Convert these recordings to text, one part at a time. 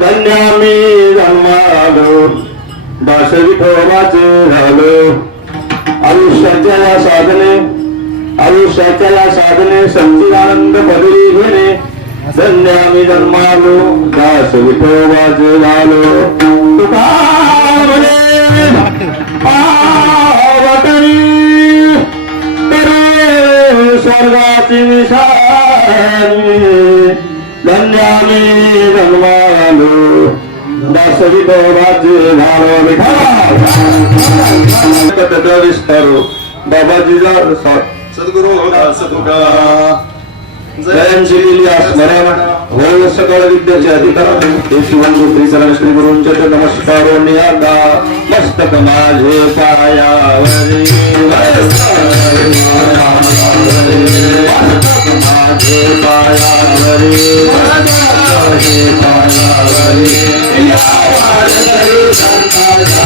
धन्य मी जन्मालो. दास विठोबाचे झालो. आयुष्याच्या या साधने आयुष्याच्या या साधने सच्चिदानंद पदवी घेणे. धन्य मी जन्मालो. दास विठोबाचे झालो. तुका स्वर्गाची विषाणी धन्याने दास विठोबाचे झालो विठा विस्तारो. बाबाजीचा सद्गुरु सतुका जयंती स्मरण होय सकळ विद्याचे अधिकार. हे शिवंगू श्री सरळ श्री गुरूंचे नमस्कार मस्तक माझे पायावरी माझे पायावरी माझे पायावरी या वारकरी संताचा,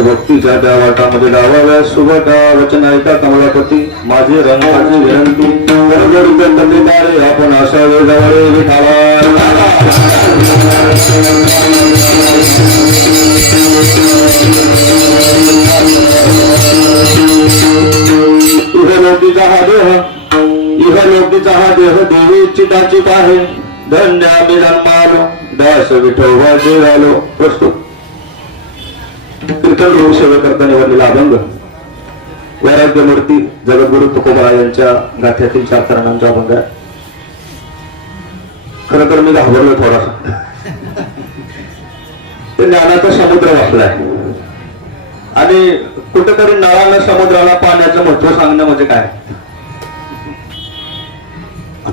भक्तीच्या त्या वाटामध्ये डावाव्या सुभटा वचन ऐका कमलापती माझे रंगाची विनंती कर्जरूपे तंदेदारे आपण असावे जवळे विठावा देह देवी चिताचित आहे धन्य आम्ही जन्मालो दास विठोबाचे झालो. प्रस्तुत. कीर्तन रोग सेवा करता निवडलेला अभंग. वैराग्यमूर्ती जगद्गुरु तुकोबरा यांच्या गाठ्यातील चार चरणांचा अभंग आहे. खर तर मी घाबरलो थोडासा. ते ज्ञानाचा समुद्र वाचलाय. आणि कुठेतरी नळानं समुद्राला पाण्याचं महत्त्व सांगणं म्हणजे काय?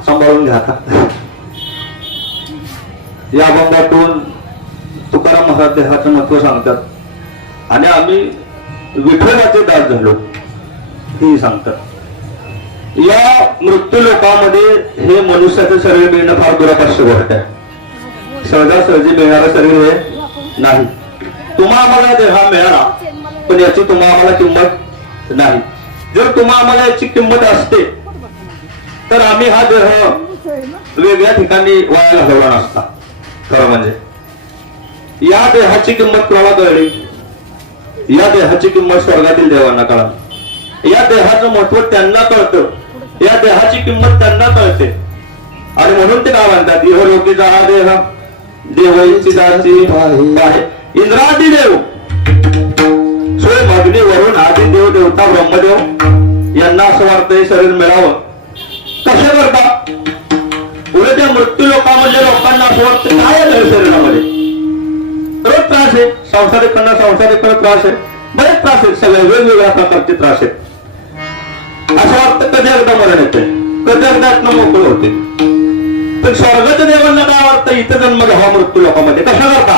सांभाळून घ्या आता. या अभंगातून तुकाराम महाराज देहाचं महत्त्व सांगतात. आणि आम्ही विठ्ठलाचे दास झालो हे सांगतात. या मृत्यू लोकामध्ये हे मनुष्याचं शरीर मिळणं फार दुरापास्य गोष्ट आहे. सहजासहजी मिळणारं शरीर हे नाही. तुम्हा आम्हाला देहा मिळाला पण याची तुम्हा आम्हाला किंमत नाही. जर तुम्हा आम्हाला याची किंमत असते तर आम्ही हा देह वेगळ्या ठिकाणी वाया घालवला नसता खरं म्हणजे. या देहाची किंमत कोणाला कळली? या देहाची किंमत स्वर्गातील देवांना कळा या देहाचं महत्त्व त्यांना कळतं. या देहाची किंमत त्यांना कळते. आणि म्हणून ते काय म्हणतात? इहलोकीचा हा देह देवचिदाची इंद्रादी देव. स्वयं अग्नी वरून आदी देव देवता ब्रह्मदेव यांना असं वाटतं शरीर मिळावं. कशा करता? उलट त्या मृत्यू लोकांमधल्या लोकांना असं वाटतं काय आहे शरीरामध्ये? रोज त्रास आहे. संसारिकांना संसारिकांना त्रास आहे. बरेच त्रास आहेत. सगळे वेगवेगळ्या प्रकारचे त्रास आहेत. असं वाटतं कधी एकदा मरण येते कधी एकदा यातनं मोकळ होते पण स्वर्गाच्या देवांना काय वाटतं? इथं जन्म घ्यावा मृत्यू लोकांमध्ये. कशा करता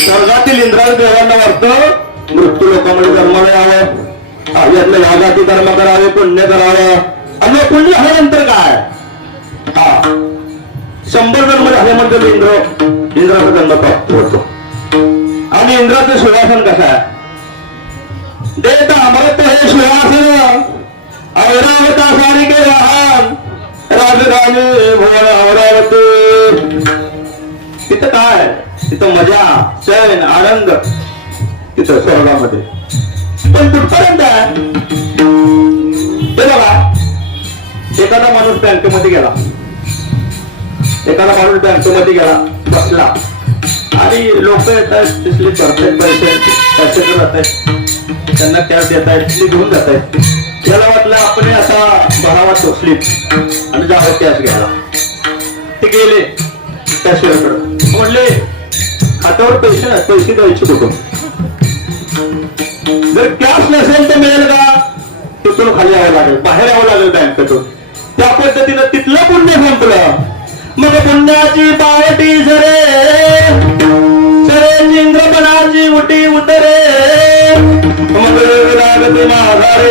स्वर्गातील इंद्राज देवांना वाटतं मृत्यू लोकांमध्ये जन्माला यावं हा, यातलं यागाती कर्म करावे पुण्य करावं. आणि मग पुण्य झाल्यानंतर काय? हा. शंभर स्वर्गामध्ये इंद्र इंद्राचा जन्म प्राप्त होतो. आणि इंद्राचं सुवासन कसं आहे? देत अमृत हे सुवासन अमरावता सारिके वाहन राजधानी भुवन अमरावती. तिथं काय? तिथं मजा चैन आनंद तिथं स्वर्गामध्ये. पण कुठपर्यंत आहे. बघा एखादा माणूस बँकेमध्ये गेला. एखादा माणूस बँकेमध्ये गेला. बसला. आणि लोक येतात तिथले करतायत पैसे पैसे जात आहेत. त्यांना कॅश देत आहेत ते घेऊन जात आहेत. त्याला वाटलं आपण असा भरावा तो स्लिप आणि जावं कॅश घ्यायला. ते गेले कॅशियरकडे म्हणले खात्यावर पैसे पैसे द्यायचे कुठून? जर कॅश नसेल तर मिळेल का? तिथून खाली यावं लागेल बाहेर यावं लागेल बँकेतून. त्या पद्धतीनं तिथलं पुण्य संपलं. मग पुण्याची पावटी सरे सरे इंद्रपणाची उटी उतरे. मग लागते माघारे.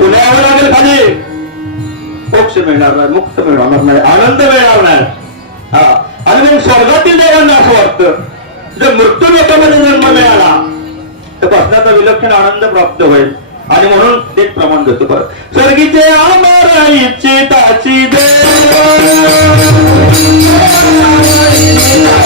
पुण्यावर लागेल खाली. मोक्ष मिळणार नाही मुक्त मिळणार नाही आनंद मिळणार नाही. हा. आणि मग स्वर्गातील देवांना असं वाटतं जर मृत्यू लोकांमध्ये जन्म मिळाला तर बसण्याचा विलक्षण आनंद प्राप्त होईल. आणि म्हणून एक प्रमाण देतो परत. स्वर्गीचे आमर इच्छिताची देव स्वर्गीचे आमर इच्छिताची देव.